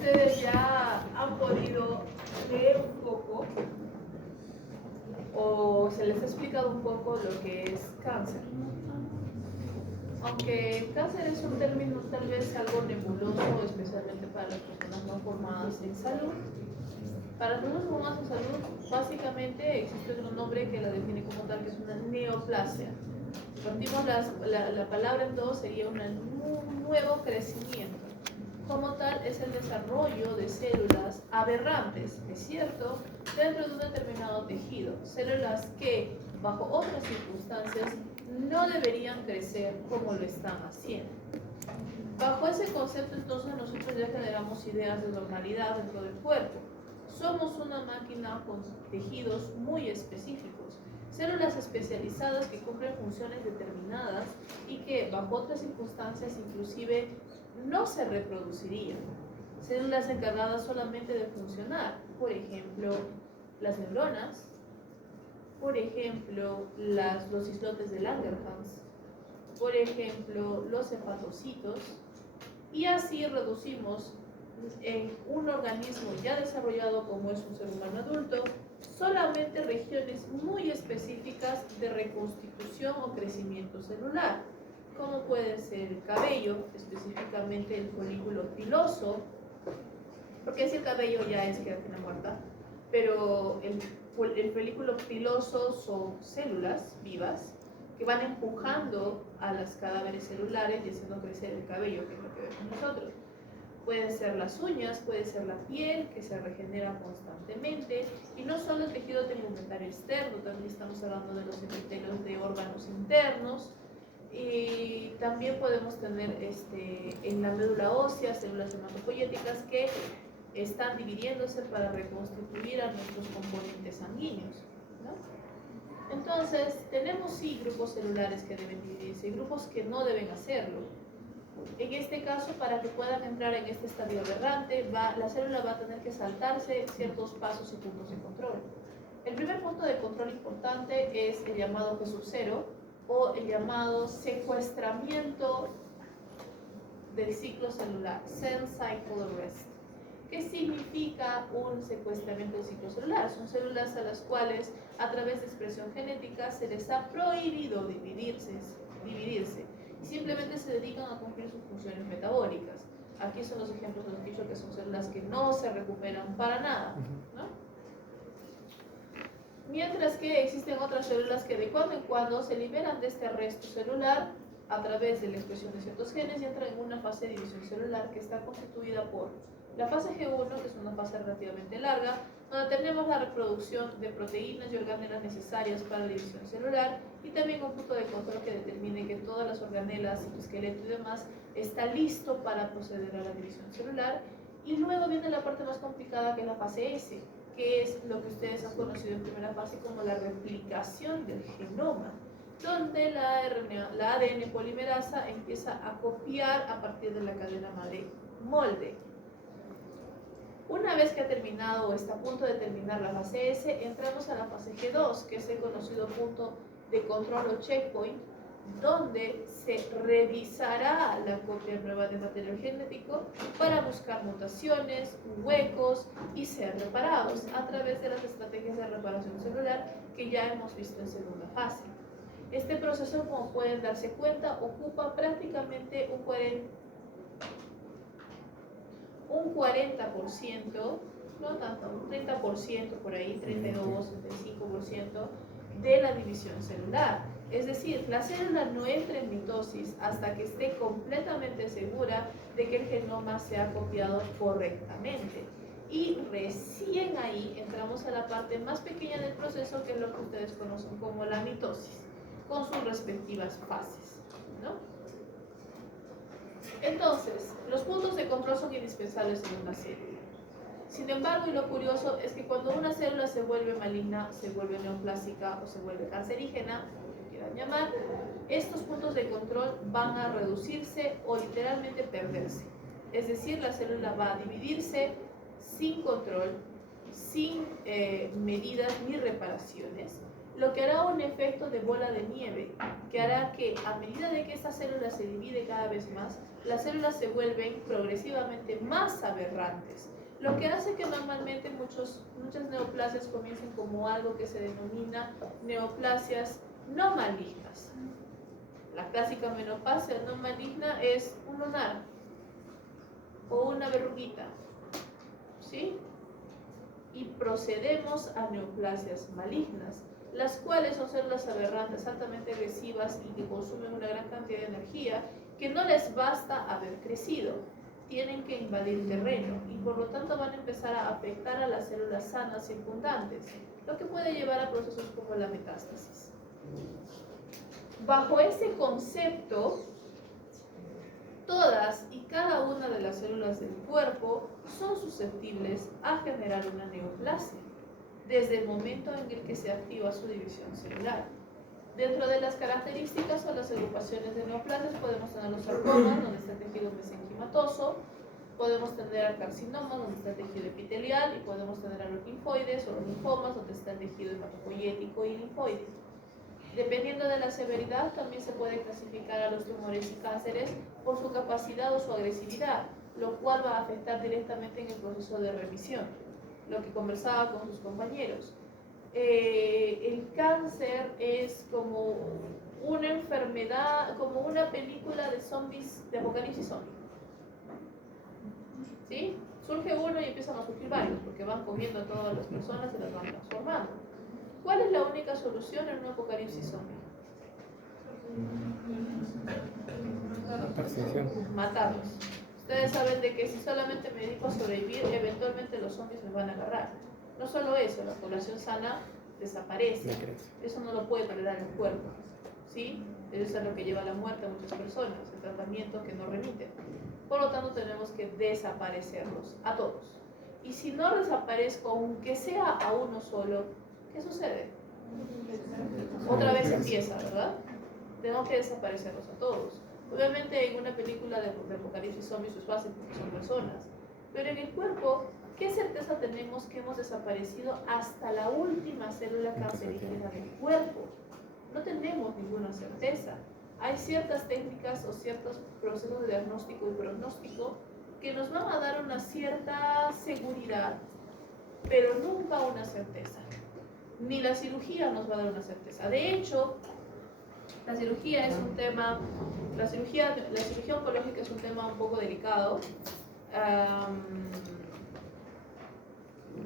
ustedes ya han podido leer un poco o se les ha explicado un poco lo que es cáncer. Aunque cáncer es un término tal vez algo nebuloso, especialmente para las personas no formadas en salud. Para las personas formadas en salud, básicamente existe un nombre que la define como tal, que es una neoplasia. Partimos la palabra en dos, sería un nuevo crecimiento. Como tal, es el desarrollo de células aberrantes, es cierto, dentro de un determinado tejido. Células que, bajo otras circunstancias, no deberían crecer como lo están haciendo. Bajo ese concepto, entonces, nosotros ya generamos ideas de normalidad dentro del cuerpo. Somos una máquina con tejidos muy específicos, células especializadas que cumplen funciones determinadas y que, bajo otras circunstancias, inclusive no se reproducirían. Células encargadas solamente de funcionar, por ejemplo, las neuronas, por ejemplo, los islotes de Langerhans, por ejemplo, los hepatocitos, y así reducimos en un organismo ya desarrollado como es un ser humano adulto solamente regiones muy específicas de reconstitución o crecimiento celular, como puede ser el cabello, específicamente el folículo piloso, porque si el cabello ya es queratina muerta, pero el folículo piloso son células vivas que van empujando a los cadáveres celulares y haciendo crecer el cabello, que es lo que vemos nosotros. Pueden ser las uñas, puede ser la piel, que se regenera constantemente, y no solo el tejido tegumentario externo, también estamos hablando de los epitelios de órganos internos, y también podemos tener en la médula ósea células hematopoyéticas que están dividiéndose para reconstituir a nuestros componentes sanguíneos, ¿no? Entonces, tenemos sí grupos celulares que deben dividirse y grupos que no deben hacerlo. En este caso, para que puedan entrar en este estadio aberrante, la célula va a tener que saltarse ciertos pasos y puntos de control. El primer punto de control importante es el llamado G sub 0 o el llamado secuestramiento del ciclo celular, Cell Cycle Arrest. ¿Qué significa un secuestramiento del ciclo celular? Son células a las cuales, a través de expresión genética, se les ha prohibido dividirse y simplemente se dedican a cumplir sus funciones metabólicas. Aquí son los ejemplos de los dicho que son células que no se recuperan para nada, ¿no? Mientras que existen otras células que de cuando en cuando se liberan de este arresto celular a través de la expresión de ciertos genes y entran en una fase de división celular que está constituida por la fase G1, que es una fase relativamente larga, donde tenemos la reproducción de proteínas y organelas necesarias para la división celular, y también un punto de control que determine que todas las organelas, citoesqueleto y demás está listo para proceder a la división celular. Y luego viene la parte más complicada, que es la fase S, que es lo que ustedes han conocido en primera fase como la replicación del genoma, donde la ADN polimerasa empieza a copiar a partir de la cadena madre molde. Una vez que ha terminado o está a punto de terminar la fase S, entramos a la fase G2, que es el conocido punto de control o checkpoint, donde se revisará la copia nueva de material genético para buscar mutaciones, huecos y ser reparados a través de las estrategias de reparación celular que ya hemos visto en segunda fase. Este proceso, como pueden darse cuenta, ocupa prácticamente un 40%, no tanto, un 30% por ahí, 32, 35% de la división celular. Es decir, la célula no entra en mitosis hasta que esté completamente segura de que el genoma se ha copiado correctamente. Y recién ahí entramos a la parte más pequeña del proceso, que es lo que ustedes conocen como la mitosis, con sus respectivas fases, ¿no? Entonces, los puntos de control son indispensables en una célula. Sin embargo, y lo curioso es que cuando una célula se vuelve maligna, se vuelve neoplásica o se vuelve cancerígena, como quieran llamar, estos puntos de control van a reducirse o literalmente perderse. Es decir, la célula va a dividirse sin control, sin medidas ni reparaciones. lo que hará un efecto de bola de nieve, que hará que a medida de que esta célula se divide cada vez más, las células se vuelven progresivamente más aberrantes, lo que hace que normalmente muchas neoplasias comiencen como algo que se denomina neoplasias no malignas. La clásica neoplasia no maligna es un lunar o una verruguita, ¿sí? Y procedemos a neoplasias malignas, las cuales son células aberrantes, altamente agresivas y que consumen una gran cantidad de energía que no les basta haber crecido. Tienen que invadir terreno y por lo tanto van a empezar a afectar a las células sanas circundantes, lo que puede llevar a procesos como la metástasis. Bajo ese concepto, todas y cada una de las células del cuerpo son susceptibles a generar una neoplasia, desde el momento en el que se activa su división celular. Dentro de las características o las agrupaciones de neoplasias podemos tener los sarcomas, donde está el tejido mesenquimatoso, podemos tener al carcinoma, donde está el tejido epitelial, y podemos tener a los linfoides o los linfomas, donde está el tejido hematopoyético y linfoide. Dependiendo de la severidad, también se puede clasificar a los tumores y cánceres por su capacidad o su agresividad, lo cual va a afectar directamente en el proceso de remisión, lo que conversaba con sus compañeros. El cáncer es como una enfermedad, como una película de zombies, de apocalipsis zombie. ¿Sí? Surge uno y empiezan a surgir varios, porque van comiendo a todas las personas y las van transformando. ¿Cuál es la única solución en un apocalipsis zombie? Matarlos. Ustedes saben de que si solamente me dedico a sobrevivir, eventualmente los zombies me van a agarrar. No solo eso, la población sana desaparece. Eso no lo puede tolerar el cuerpo, ¿sí? Eso es lo que lleva a la muerte a muchas personas, el tratamiento que no remite. Por lo tanto, tenemos que desaparecerlos, a todos. Y si no desaparezco, aunque sea a uno solo, ¿qué sucede? Otra vez empieza, ¿verdad? Tengo que desaparecerlos a todos. Obviamente en una película de apocalipsis zombies es fácil porque son personas, pero en el cuerpo, ¿qué certeza tenemos que hemos desaparecido hasta la última célula cancerígena del cuerpo? No tenemos ninguna certeza. Hay ciertas técnicas o ciertos procesos de diagnóstico y pronóstico que nos van a dar una cierta seguridad, pero nunca una certeza. Ni la cirugía nos va a dar una certeza. De hecho, la cirugía es un tema, la cirugía oncológica es un tema un poco delicado,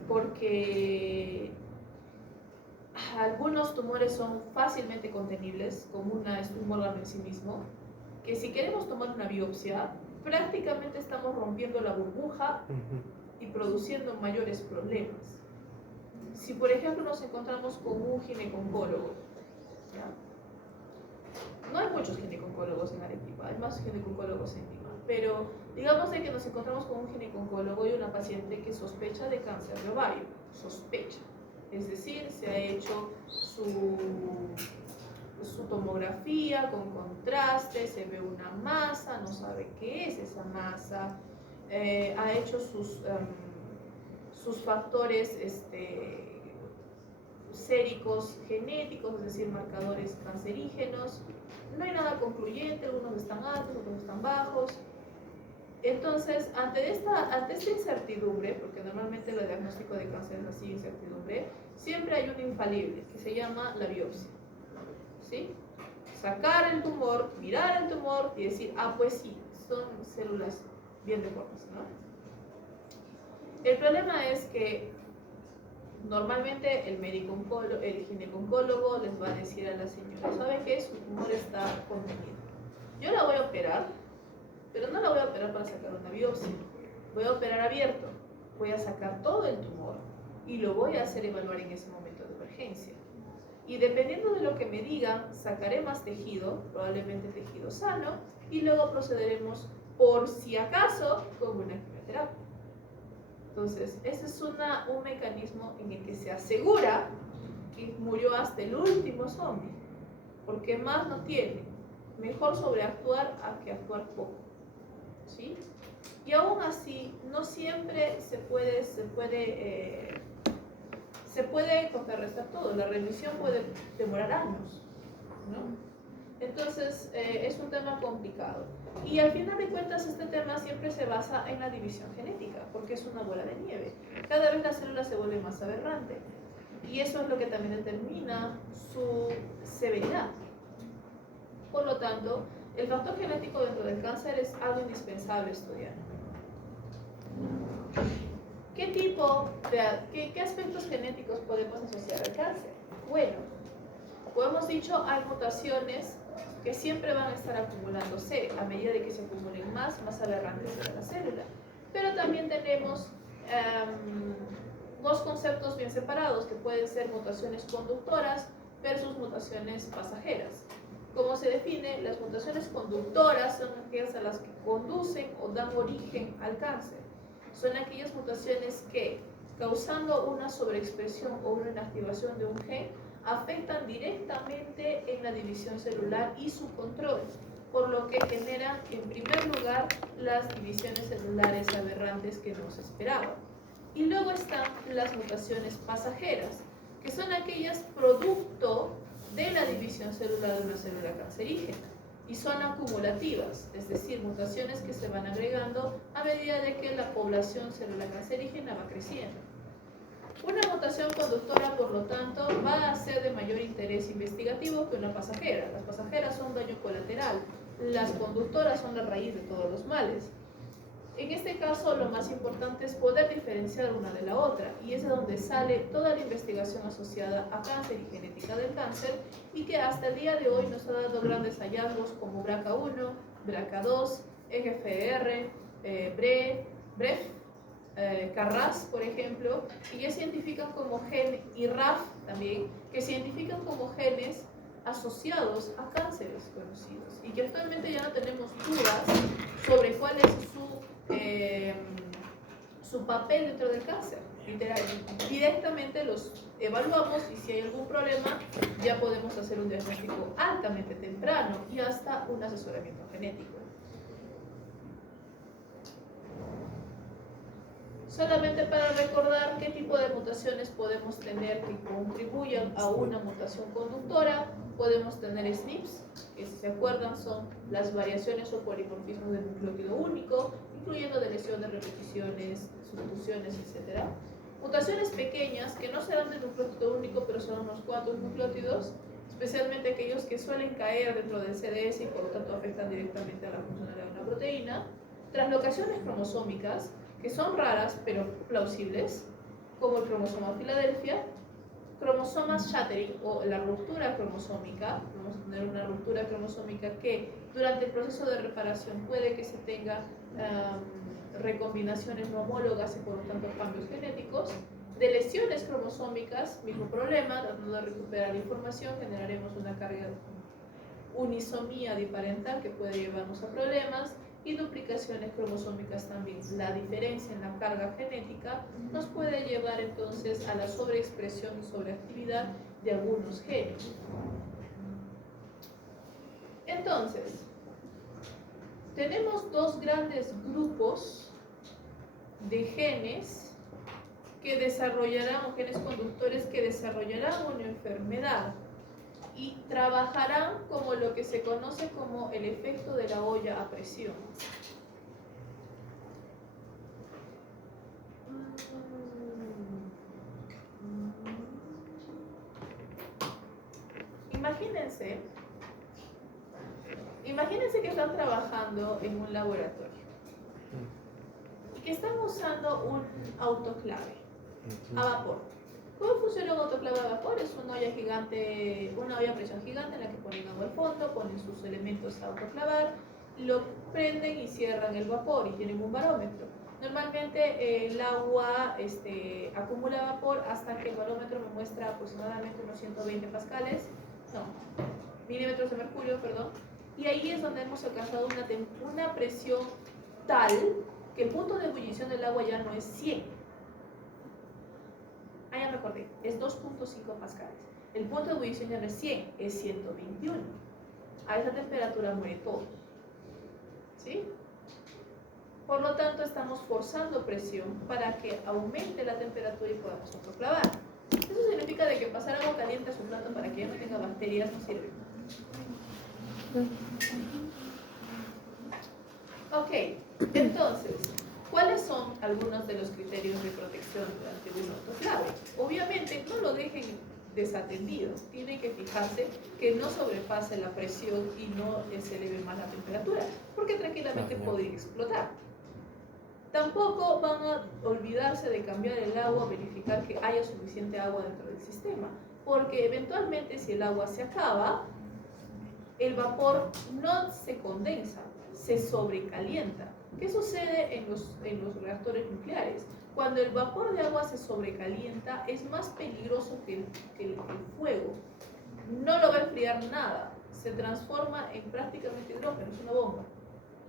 porque algunos tumores son fácilmente contenibles, como es un órgano en sí mismo, que si queremos tomar una biopsia, prácticamente estamos rompiendo la burbuja y produciendo mayores problemas. Si por ejemplo nos encontramos con un gineconcólogo, ¿ya? No hay muchos gineconcólogos en Arequipa, hay más gineconcólogos en Lima, pero digamos de que nos encontramos con un gineconcólogo y una paciente que sospecha de cáncer de ovario, sospecha, es decir, se ha hecho su tomografía con contraste, se ve una masa, no sabe qué es esa masa, ha hecho sus factores séricos genéticos, es decir, marcadores cancerígenos. No hay nada concluyente, algunos están altos, otros están bajos. Entonces, ante esta incertidumbre, porque normalmente el diagnóstico de cáncer es así, incertidumbre, siempre hay un infalible que se llama la biopsia, ¿sí? Sacar el tumor, mirar el tumor y decir, pues sí, son células bien deformes, ¿no? El problema es que normalmente el gineconcólogo les va a decir a la señora, ¿sabe qué? Su tumor está contenido. Yo la voy a operar, pero no la voy a operar para sacar una biopsia. Voy a operar abierto. Voy a sacar todo el tumor y lo voy a hacer evaluar en ese momento de emergencia. Y dependiendo de lo que me digan, sacaré más tejido, probablemente tejido sano, y luego procederemos, por si acaso, con una quimioterapia. Entonces, ese es un mecanismo en el que se asegura que murió hasta el último zombie, porque más no tiene. Mejor sobreactuar a que actuar poco, ¿sí? Y aún así, no siempre se puede se puede contrarrestar todo. La remisión puede demorar años, ¿no? Entonces, es un tema complicado. Y al final de cuentas, este tema siempre se basa en la división genética, porque es una bola de nieve. Cada vez la célula se vuelve más aberrante. Y eso es lo que también determina su severidad. Por lo tanto, el factor genético dentro del cáncer es algo indispensable estudiar. ¿Qué aspectos genéticos podemos asociar al cáncer? Bueno, como hemos dicho, hay mutaciones que siempre van a estar acumulándose. A medida de que se acumulen más aberrante será la célula. Pero también tenemos dos conceptos bien separados, que pueden ser mutaciones conductoras versus mutaciones pasajeras. ¿Cómo se define? Las mutaciones conductoras son aquellas a las que conducen o dan origen al cáncer. Son aquellas mutaciones que, causando una sobreexpresión o una inactivación de un gen, afectan directamente en la división celular y su control, por lo que generan en primer lugar las divisiones celulares aberrantes que no se esperaban. Y luego están las mutaciones pasajeras, que son aquellas producto de la división celular de una célula cancerígena y son acumulativas, es decir, mutaciones que se van agregando a medida de que la población celular cancerígena va creciendo. Una mutación conductora, por lo tanto, va a ser de mayor interés investigativo que una pasajera. Las pasajeras son daño colateral, las conductoras son la raíz de todos los males. En este caso, lo más importante es poder diferenciar una de la otra, y es de donde sale toda la investigación asociada a cáncer y genética del cáncer, y que hasta el día de hoy nos ha dado grandes hallazgos como BRCA1, BRCA2, EGFR, BREF, CARRAS, por ejemplo, y que se identifican como gen, y RAF también, que se identifican como genes asociados a cánceres conocidos, y que actualmente ya no tenemos dudas sobre cuál es su papel dentro del cáncer. Literalmente, directamente los evaluamos y si hay algún problema ya podemos hacer un diagnóstico altamente temprano y hasta un asesoramiento genético. Solamente para recordar qué tipo de mutaciones podemos tener que contribuyan a una mutación conductora, podemos tener SNPs, que si se acuerdan son las variaciones o polimorfismos del nucleótido único, incluyendo deleciones, repeticiones, sustituciones, etc. Mutaciones pequeñas que no serán del nucleótido único, pero son unos cuantos nucleótidos, especialmente aquellos que suelen caer dentro del CDS y por lo tanto afectan directamente a la funcionalidad de una proteína. Translocaciones cromosómicas, que son raras pero plausibles, como el cromosoma Filadelfia, cromosomas shattering o la ruptura cromosómica. Vamos a tener una ruptura cromosómica que durante el proceso de reparación puede que se tenga recombinaciones no homólogas y por lo tanto cambios genéticos. De lesiones cromosómicas, mismo problema, tratando de recuperar la información, generaremos una carga unisomía diparental que puede llevarnos a problemas. Y duplicaciones cromosómicas también. La diferencia en la carga genética nos puede llevar entonces a la sobreexpresión y sobreactividad de algunos genes. Entonces, tenemos dos grandes grupos de genes que desarrollarán, o genes conductores que desarrollarán una enfermedad y trabajarán como lo que se conoce como el efecto de la olla a presión. Imagínense que están trabajando en un laboratorio y que están usando un autoclave a vapor. ¿Cómo funciona un autoclave a vapor? Es una olla gigante, una olla a presión gigante en la que ponen agua al fondo, ponen sus elementos a autoclavar, lo prenden y cierran el vapor y tienen un barómetro. Normalmente el agua acumula vapor hasta que el barómetro me muestra aproximadamente unos 120 milímetros de mercurio, perdón. Y ahí es donde hemos alcanzado una presión tal que el punto de ebullición del agua ya no es 100. Ya me acordé, es 2.5 pascales. El punto de ebullición ya no es 100, es 121. A esa temperatura muere todo. ¿Sí? Por lo tanto, estamos forzando presión para que aumente la temperatura y podamos autoclavar. Eso significa de que pasar agua caliente a su plato para que ya no tenga bacterias no sirve. Ok, entonces, ¿cuáles son algunos de los criterios de protección durante un autoclave? Obviamente, no lo dejen desatendido. Tienen que fijarse que no sobrepase la presión y no se eleve más la temperatura, porque tranquilamente podría explotar. Tampoco van a olvidarse de cambiar el agua, verificar que haya suficiente agua dentro del sistema, porque eventualmente si el agua se acaba, el vapor no se condensa, se sobrecalienta. ¿Qué sucede en los reactores nucleares? Cuando el vapor de agua se sobrecalienta, es más peligroso que el fuego. No lo va a enfriar nada, se transforma en prácticamente hidrógeno, es una bomba.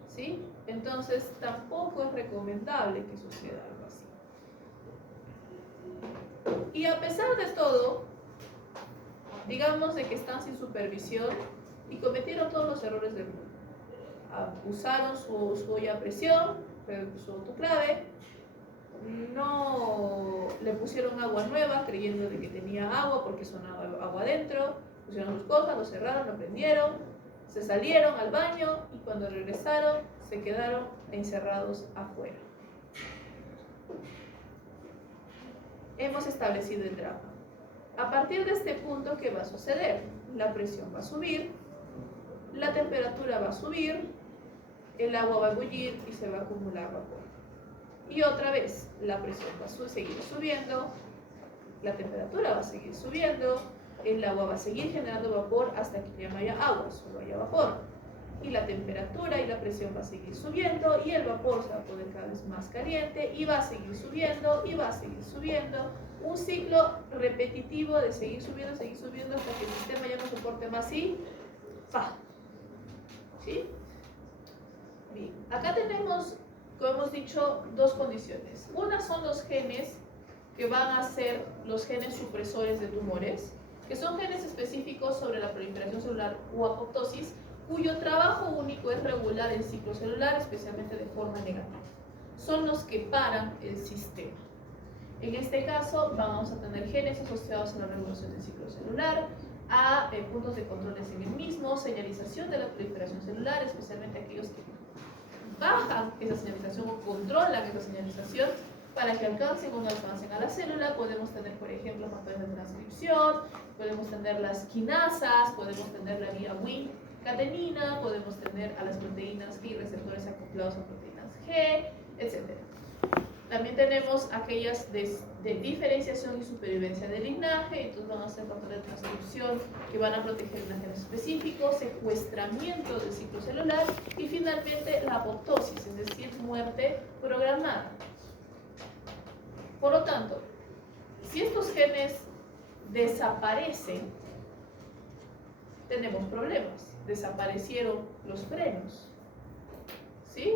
¿Sí? Entonces, tampoco es recomendable que suceda algo así. Y a pesar de todo, digamos de que están sin supervisión y cometieron todos los errores del mundo. Usaron su olla a presión, su autoclave, no le pusieron agua nueva creyendo de que tenía agua porque sonaba agua adentro, pusieron sus cosas, lo cerraron, lo prendieron, se salieron al baño y cuando regresaron se quedaron encerrados afuera. Hemos establecido el drama. A partir de este punto, ¿qué va a suceder? La presión va a subir, la temperatura va a subir, el agua va a ebullir y se va a acumular vapor. Y otra vez, la presión va a seguir subiendo, la temperatura va a seguir subiendo, el agua va a seguir generando vapor hasta que ya no haya agua, solo haya vapor. Y la temperatura y la presión va a seguir subiendo y el vapor se va a poner cada vez más caliente y va a seguir subiendo y va a seguir subiendo. Un ciclo repetitivo de seguir subiendo hasta que el sistema ya no soporte más y ¡pah! ¿Sí? Bien, acá tenemos, como hemos dicho, dos condiciones. Una son los genes que van a ser los genes supresores de tumores, que son genes específicos sobre la proliferación celular o apoptosis, cuyo trabajo único es regular el ciclo celular, especialmente de forma negativa. Son los que paran el sistema. En este caso, vamos a tener genes asociados a la regulación del ciclo celular, a puntos de controles en el mismo, señalización de la proliferación celular, especialmente aquellos que bajan esa señalización o controlan esa señalización para que alcancen o no alcancen a la célula. Podemos tener, por ejemplo, factores de transcripción, podemos tener las quinasas, podemos tener la vía Wnt catenina, podemos tener a las proteínas G, receptores acoplados a proteínas G, etc. También tenemos aquellas de diferenciación y supervivencia del linaje, entonces van a ser factores de transcripción que van a proteger linajes específicos, secuestramiento del ciclo celular y finalmente la apoptosis, es decir, muerte programada. Por lo tanto, si estos genes desaparecen, tenemos problemas. Desaparecieron los frenos. ¿Sí?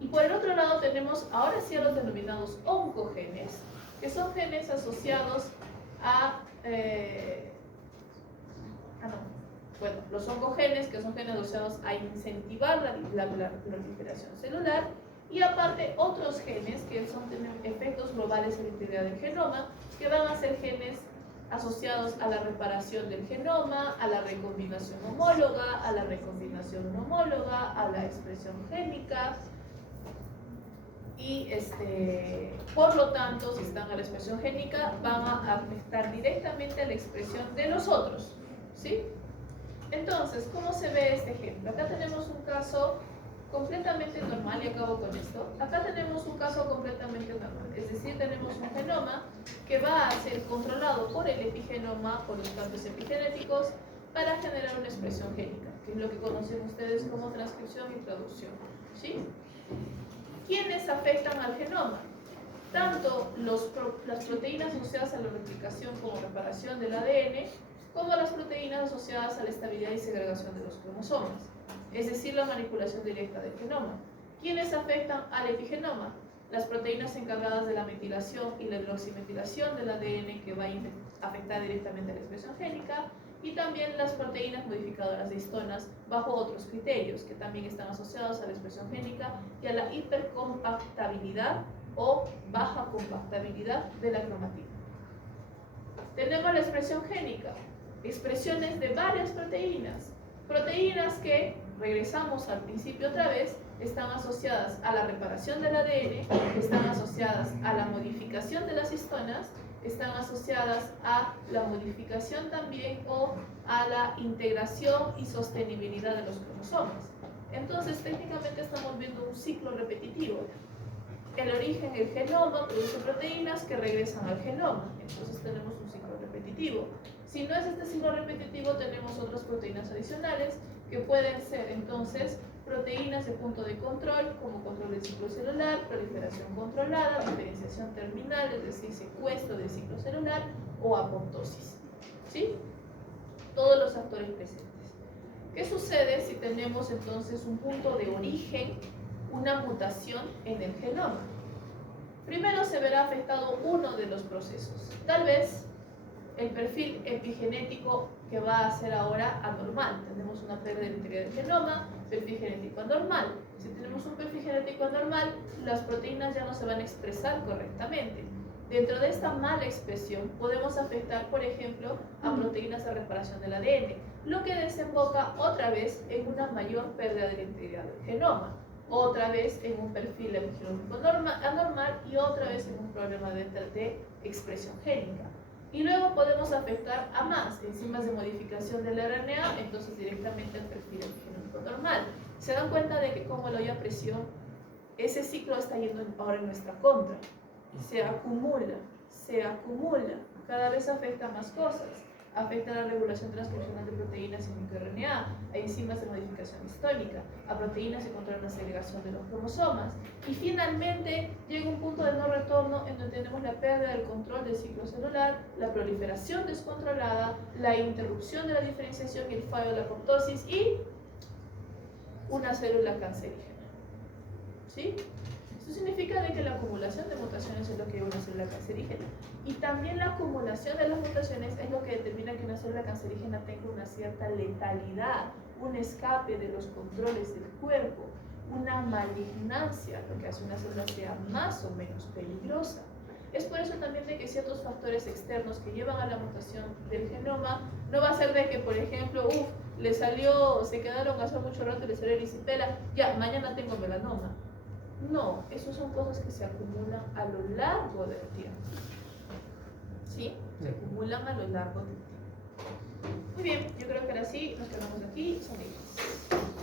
Y por el otro lado tenemos ahora sí a los denominados oncogenes, que son genes asociados a... los oncogenes, que son genes asociados a incentivar la proliferación celular, y aparte otros genes que tienen efectos globales en la integridad del genoma, que van a ser genes asociados a la reparación del genoma, a la recombinación homóloga, a la recombinación no homóloga, a la expresión génica, y por lo tanto, si están a la expresión génica, van a afectar directamente a la expresión de los otros, ¿sí? Entonces, ¿cómo se ve este ejemplo? Acá tenemos un caso completamente normal, y acabo con esto. Acá tenemos un caso completamente normal, es decir, tenemos un genoma que va a ser controlado por el epigenoma, por los cambios epigenéticos, para generar una expresión génica, que es lo que conocen ustedes como transcripción y traducción, ¿sí? ¿Quiénes afectan al genoma? Tanto las proteínas asociadas a la replicación como reparación del ADN, como las proteínas asociadas a la estabilidad y segregación de los cromosomas, es decir, la manipulación directa del genoma. ¿Quiénes afectan al epigenoma? Las proteínas encargadas de la metilación y la hidroximetilación del ADN, que va a afectar directamente a la expresión génica, y también las proteínas modificadoras de histonas bajo otros criterios que también están asociados a la expresión génica y a la hipercompactabilidad o baja compactabilidad de la cromatina. Tenemos la expresión génica, expresiones de varias proteínas. Proteínas que, regresamos al principio otra vez, están asociadas a la reparación del ADN, están asociadas a la modificación de las histonas, están asociadas a la modificación también o a la integración y sostenibilidad de los cromosomas. Entonces, técnicamente estamos viendo un ciclo repetitivo. El origen, el genoma, produce proteínas que regresan al genoma. Entonces tenemos un ciclo repetitivo. Si no es este ciclo repetitivo, tenemos otras proteínas adicionales que pueden ser entonces proteínas de punto de control, como control del ciclo celular, proliferación controlada, diferenciación terminal, es decir, secuestro del ciclo celular, o apoptosis. ¿Sí? Todos los factores presentes. ¿Qué sucede si tenemos entonces un punto de origen, una mutación en el genoma? Primero se verá afectado uno de los procesos. Tal vez el perfil epigenético que va a ser ahora anormal. Tenemos una pérdida de integridad del genoma, perfil genético anormal. Si tenemos un perfil genético anormal, las proteínas ya no se van a expresar correctamente. Dentro de esta mala expresión podemos afectar, por ejemplo, a proteínas de reparación del ADN, lo que desemboca otra vez en una mayor pérdida de la integridad del genoma, otra vez en un perfil epigenético anormal y otra vez en un problema de expresión génica. Y luego podemos afectar a más enzimas de modificación del RNA, entonces directamente al perfil epigenético normal. Se dan cuenta de que como la olla a presión, ese ciclo está yendo ahora en nuestra contra. Se acumula, cada vez afecta más cosas. Afecta a la regulación transcripcional de proteínas en microRNA, a enzimas de modificación histónica, a proteínas que controlan la segregación de los cromosomas. Y finalmente llega un punto de no retorno en donde tenemos la pérdida del control del ciclo celular, la proliferación descontrolada, la interrupción de la diferenciación y el fallo de la apoptosis y una célula cancerígena. ¿Sí? Esto significa de que la acumulación de mutaciones es lo que lleva a una célula cancerígena. Y también la acumulación de las mutaciones es lo que determina que una célula cancerígena tenga una cierta letalidad, un escape de los controles del cuerpo, una malignancia, lo que hace una célula sea más o menos peligrosa. Es por eso también de que ciertos factores externos que llevan a la mutación del genoma, no va a ser de que, por ejemplo, se quedaron hace mucho rato y le salió erisipela, ya, mañana tengo melanoma. No, esas son cosas que se acumulan a lo largo del tiempo. ¿Sí? Se acumulan a lo largo del tiempo. Muy bien, yo creo que ahora sí nos quedamos aquí. Son ellos.